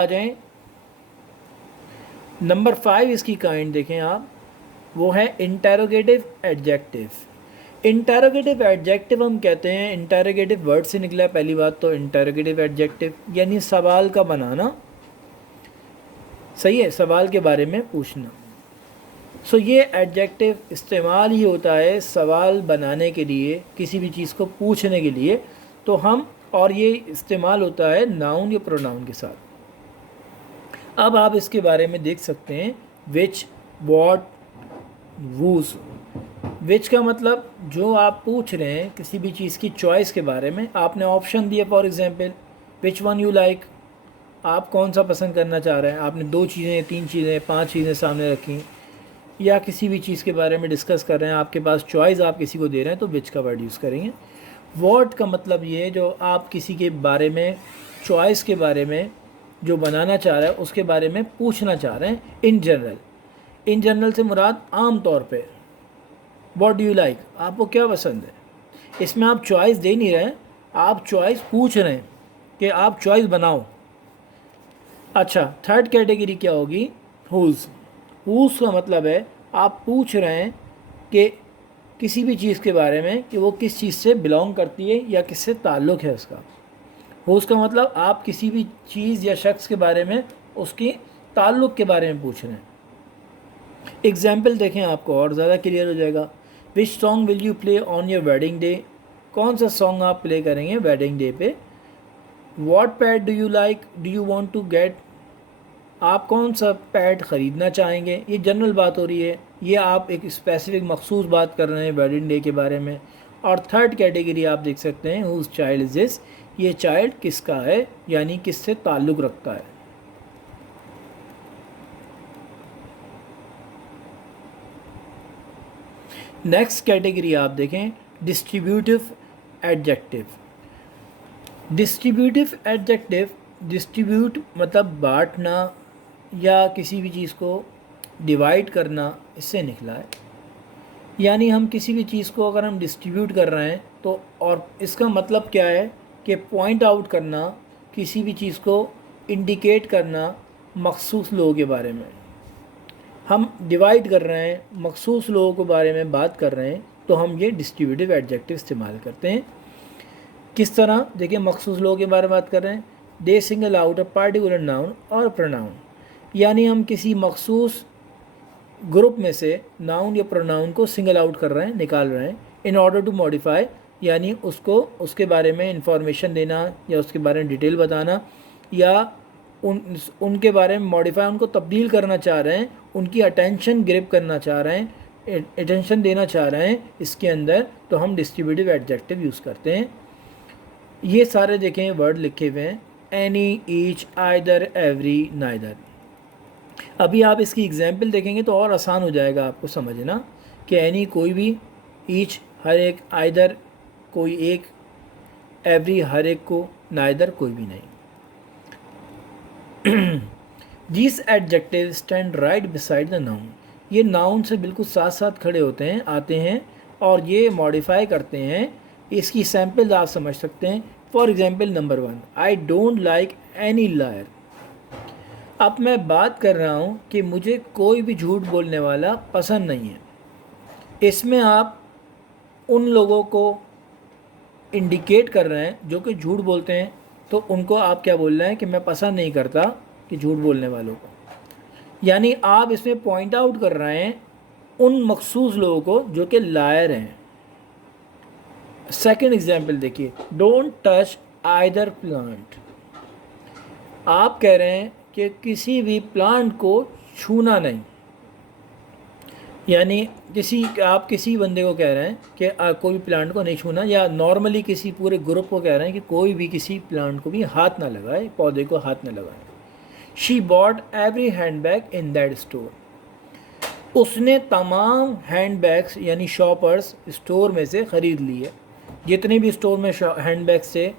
आ जाएं, नंबर 5 इसकी काइंड देखें आप, वो है इंटेरोगेटिव एडजेक्टिव। इंटेरोगेटिव एडजेक्टिव हम कहते हैं, इंटेरोगेटिव वर्ड से निकला है पहली बात तो इंटेरोगेटिव एडजेक्टिव, यानी सवाल का बनाना, सही है, सवाल के बारे में पूछना। सो ये एडजेक्टिव इस्तेमाल ही होता है सवाल बनाने के लिए, किसी भी चीज़ को पूछने के लिए। तो हम, और ये इस्तेमाल होता है नाउन या प्रोनाउन के साथ। अब आप इसके बारे में देख सकते हैं, विच, वॉट, वूज। विच का मतलब जो आप पूछ रहे हैं किसी भी चीज़ की चॉइस के बारे में, आपने ऑप्शन दिया, for example which one you like, आप कौन सा पसंद करना चाह रहे हैं, आपने 2 चीज़ें, 3 चीज़ें, 5 चीज़ें सामने रखी, या किसी भी चीज़ के बारे में डिस्कस कर रहे हैं, आपके पास चॉइस आप किसी को दे रहे हैं, तो विच का वर्ड यूज़ करेंगे। वॉट का मतलब ये है जो आप किसी के बारे में, चॉइस के बारे में जो बनाना चाह रहे हैं उसके बारे में पूछना चाह रहे हैं। इन जनरल, इन जनरल से मुराद आम तौर पे, व्हाट डू यू लाइक, आपको क्या पसंद है। इसमें आप चॉइस दे नहीं रहे हैं, आप चॉइस पूछ रहे हैं कि आप चॉइस बनाओ। अच्छा, थर्ड कैटेगरी क्या होगी, हुज़। हुज़ का मतलब है आप पूछ रहे हैं कि किसी भी चीज़ के बारे में कि वो किस चीज़ से बिलोंग करती है या किससे ताल्लुक़ है उसका। हुज़ का मतलब आप किसी भी चीज़ या शख्स के बारे में, उसकी ताल्लुक़ के बारे में पूछ रहे हैं। एग्जाम्पल देखें आपको और ज़्यादा क्लियर हो जाएगा। Which song will you play on your wedding day, कौन सा सॉन्ग आप प्ले करेंगे वेडिंग डे पे। What pad do you like, do you want to get, आप कौन सा पैड ख़रीदना चाहेंगे। ये जनरल बात हो रही है, ये आप एक स्पेसिफिक मखसूस बात कर रहे हैं वेडिंग डे के बारे में। और थर्ड कैटेगरी आप देख सकते हैं, हुज़ चाइल्ड इज़ दिस, ये चाइल्ड किसका है, यानी किससे ताल्लुक़ रखता है। नेक्स्ट कैटेगरी आप देखें, distributive adjective. Distributive adjective, distribute मतलब बांटना या किसी भी चीज़ को डिवाइड करना, इससे निकला है। यानी हम किसी भी चीज़ को अगर हम डिस्ट्रीब्यूट कर रहे हैं तो, और इसका मतलब क्या है कि पॉइंट आउट करना, किसी भी चीज़ को इंडिकेट करना मखसूस लोगों के बारे में। हम डिवाइड कर रहे हैं, मखसूस लोगों के बारे में बात कर रहे हैं, तो हम ये डिस्ट्रीब्यूटिव एडजेक्टिव इस्तेमाल करते हैं। किस तरह, देखिए मखसूस लोगों के बारे में बात कर रहे हैं, they single out a particular noun और प्रोनाउन, यानी हम किसी मखसूस ग्रुप में से नाउन या प्रोनाउन को सिंगल आउट कर रहे हैं, निकाल रहे हैं। इन ऑर्डर टू मॉडिफाई, यानी उसको, उसके बारे में इंफॉर्मेशन देना या उसके बारे में डिटेल बताना, या उनके बारे में मॉडिफाई, उनको तब्दील करना चाह रहे हैं, उनकी अटेंशन ग्रिप करना चाह रहे हैं, अटेंशन देना चाह रहे हैं इसके अंदर, तो हम डिस्ट्रीब्यूटिव एडजेक्टिव यूज़ करते हैं। ये सारे देखें वर्ड लिखे हुए हैं, any, each, either, every, neither. अभी आप इसकी एग्जाम्पल देखेंगे तो और आसान हो जाएगा आपको समझना कि एनी कोई भी, ईच हर एक, आइदर कोई एक, एवरी हर एक को, नाइदर कोई भी नहीं। This adjective stand right beside the noun, ये नाउन से बिल्कुल साथ साथ खड़े होते हैं, आते हैं और ये मॉडिफाई करते हैं। इसकी सैम्पल आप समझ सकते हैं। For example number 1, I don't like any liar. अब मैं बात कर रहा हूँ कि मुझे कोई भी झूठ बोलने वाला पसंद नहीं है। इसमें आप उन लोगों को इंडिकेट कर रहे हैं जो कि झूठ बोलते हैं, तो उनको आप क्या बोल रहे हैं कि मैं पसंद नहीं करता कि झूठ बोलने वालों को, यानी आप इसमें पॉइंट आउट कर रहे हैं उन मखसूस लोगों को जो कि लायर हैं। सेकंड एग्जांपल देखिए, डोंट टच आइदर प्लांट, आप कह रहे हैं कि किसी भी प्लांट को छूना नहीं, यानी आप किसी बंदे को कह रहे हैं कि कोई भी प्लांट को नहीं छूना, या नॉर्मली किसी पूरे ग्रुप को कह रहे हैं कि कोई भी किसी प्लांट को भी हाथ ना लगाए, पौधे को हाथ ना लगाए। She bought every hand bag in that store, उसने तमाम हैंड बैग्स यानी शॉपर्स स्टोर में से ख़रीद लिए, जितने भी स्टोर में हैंड बैग्स थे,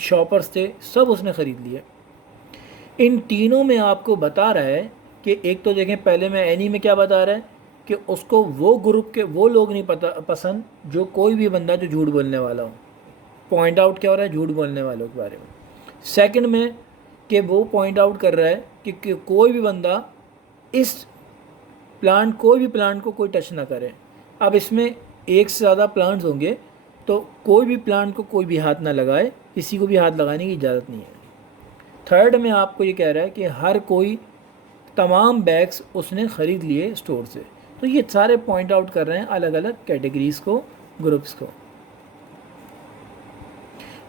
शॉपर्स थे, सब उसने ख़रीद लिए। इन तीनों में आपको बता रहा है कि एक तो देखें, पहले में एनी में क्या बता रहा है कि उसको वो ग्रुप के वो लोग नहीं पसंद जो कोई भी बंदा जो झूठ बोलने वाला हो, पॉइंट आउट क्या हो रहा है, झूठ बोलने वालों के बारे में। सेकंड में कि वो पॉइंट आउट कर रहा है कि कोई भी बंदा इस प्लांट कोई भी प्लांट को कोई टच ना करे। अब इसमें एक से ज़्यादा प्लांट्स होंगे तो कोई भी प्लांट को कोई भी हाथ ना लगाए, किसी को भी हाथ लगाने की इजाज़त नहीं है। थर्ड में आपको ये कह रहा है कि हर कोई तमाम बैग्स उसने ख़रीद लिए स्टोर से। तो ये सारे पॉइंट आउट कर रहे हैं अलग अलग कैटेगरीज़ को, ग्रुप्स को।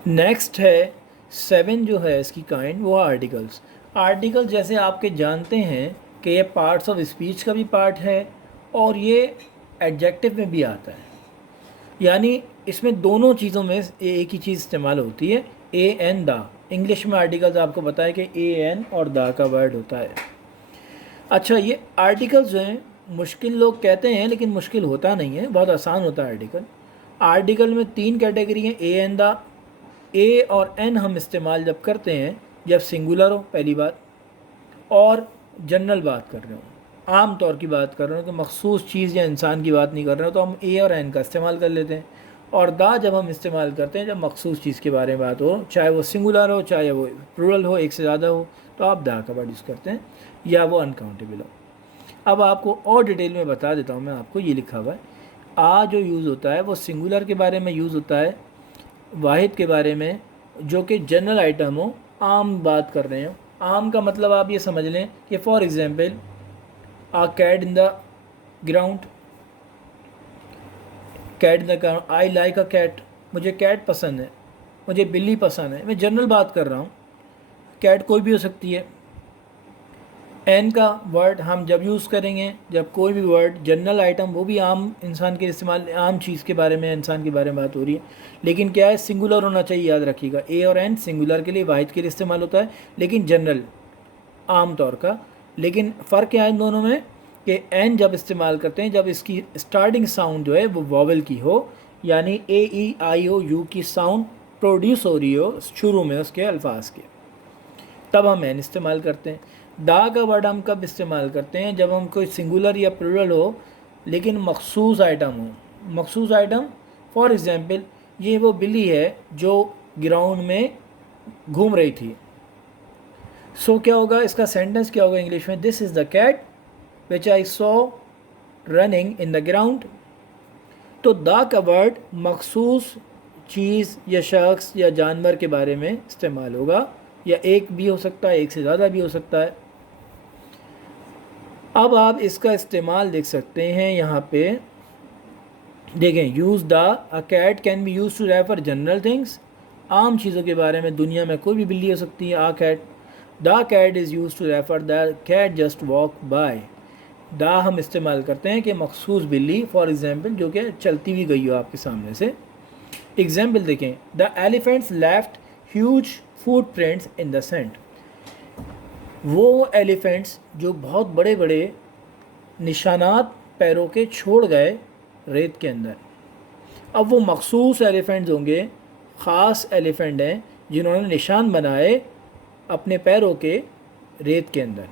नेक्स्ट है 7 जो है इसकी काइंड, वो आर्टिकल्स। आर्टिकल जैसे आपके जानते हैं कि ये पार्ट्स ऑफ स्पीच का भी पार्ट है और ये एडजेक्टिव में भी आता है, यानी इसमें दोनों चीज़ों में एक ही चीज़ इस्तेमाल होती है, ए एन दा। इंग्लिश में आर्टिकल्स आपको पता है कि ए एन और दा का वर्ड होता है। अच्छा, ये आर्टिकल्स जो हैं मुश्किल लोग कहते हैं, लेकिन मुश्किल होता नहीं है, बहुत आसान होता है आर्टिकल। आर्टिकल में 3 कैटेगरी हैं, ए एन दा। ए और एन हम इस्तेमाल जब करते हैं जब सिंगुलर हो, पहली बात, और जनरल बात कर रहे हो, आम तौर की बात कर रहे हो, कि मखसूस चीज़ या इंसान की बात नहीं कर रहे हो, तो हम ए और एन का इस्तेमाल कर लेते हैं। और दा जब हम इस्तेमाल करते हैं जब मखसूस चीज़ के बारे में बात हो, चाहे वो सिंगुलर हो चाहे वो प्लूरल हो, एक से ज़्यादा हो, तो आप दा का वर्ड यूज़ करते हैं, या वो अनकाउंटेबल हो। अब आपको और डिटेल में बता देता हूँ मैं आपको। ये लिखा हुआ है, आ जो यूज़ होता है वो सिंगुलर के बारे में यूज़ होता है, वाहिद के बारे में, जो कि जनरल आइटम हो, आम बात कर रहे हो। आम का मतलब आप ये समझ लें कि for example a cat in the ground, cat in the ground, I like a cat, मुझे कैट पसंद है, मुझे बिल्ली पसंद है। मैं जनरल बात कर रहा हूँ, कैट कोई भी हो सकती है। एन का वर्ड हम जब यूज़ करेंगे जब कोई भी वर्ड जनरल आइटम, वो भी आम इंसान के इस्तेमाल, आम चीज़ के बारे में, इंसान के बारे में बात हो रही है, लेकिन क्या है, सिंगुलर होना चाहिए, याद रखिएगा। ए और एन सिंगुलर के लिए, वाहिद के लिए इस्तेमाल होता है, लेकिन जनरल आम तौर का। लेकिन फ़र्क क्या है इन दोनों में कि एन जब इस्तेमाल करते हैं जब इसकी स्टार्टिंग साउंड जो है वो वॉवल की हो, यानी ए ई आई ओ यू की साउंड प्रोड्यूस हो रही हो शुरू में उसके अल्फाज के, तब हम एन इस्तेमाल करते हैं। दा का वर्ड हम कब इस्तेमाल करते हैं, जब हम कोई सिंगुलर या प्लूरल हो लेकिन मखसूस आइटम हो। मखसूस आइटम फॉर एग्ज़ाम्पल, ये वो बिल्ली है जो ग्राउंड में घूम रही थी। सो क्या होगा, इसका सेंटेंस क्या होगा इंग्लिश में, this is the cat which I saw running in the ground. तो दा का वर्ड मखसूस चीज़ या शख्स या जानवर के बारे में इस्तेमाल होगा, या एक भी हो सकता है, एक से ज़्यादा भी हो सकता है। अब आप इसका इस्तेमाल देख सकते हैं यहाँ पे, देखें, use the, a cat can be use to refer general things, आम चीज़ों के बारे में, दुनिया में कोई भी बिल्ली हो सकती है। A cat, the cat is use to refer the cat just walk by. दा हम इस्तेमाल करते हैं कि मखसूस बिल्ली, फॉर एग्ज़ाम्पल, जो कि चलती भी गई हो आपके सामने से। एग्जाम्पल देखें, the elephants left huge foot prints in the sand. वो एलिफेंट्स जो बहुत बड़े बड़े निशानात पैरों के छोड़ गए रेत के अंदर। अब वो मखसूस एलिफेंट्स होंगे, ख़ास एलिफेंट हैं जिन्होंने निशान बनाए अपने पैरों के रेत के अंदर।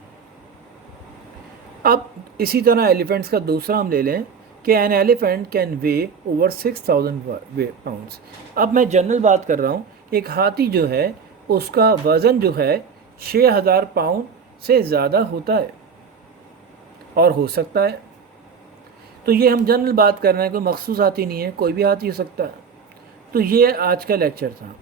अब इसी तरह एलिफेंट्स का दूसरा हम ले लें कि an elephant can way over 6000 pounds. अब मैं जनरल बात कर रहा हूँ, एक हाथी जो है उसका वज़न जो है 6000 पाउंड से ज़्यादा होता है और हो सकता है। तो ये हम जनरल बात कर रहे हैं, कोई मखसूस हाथी नहीं है, कोई भी हाथी हो सकता है। तो ये आज का लेक्चर था।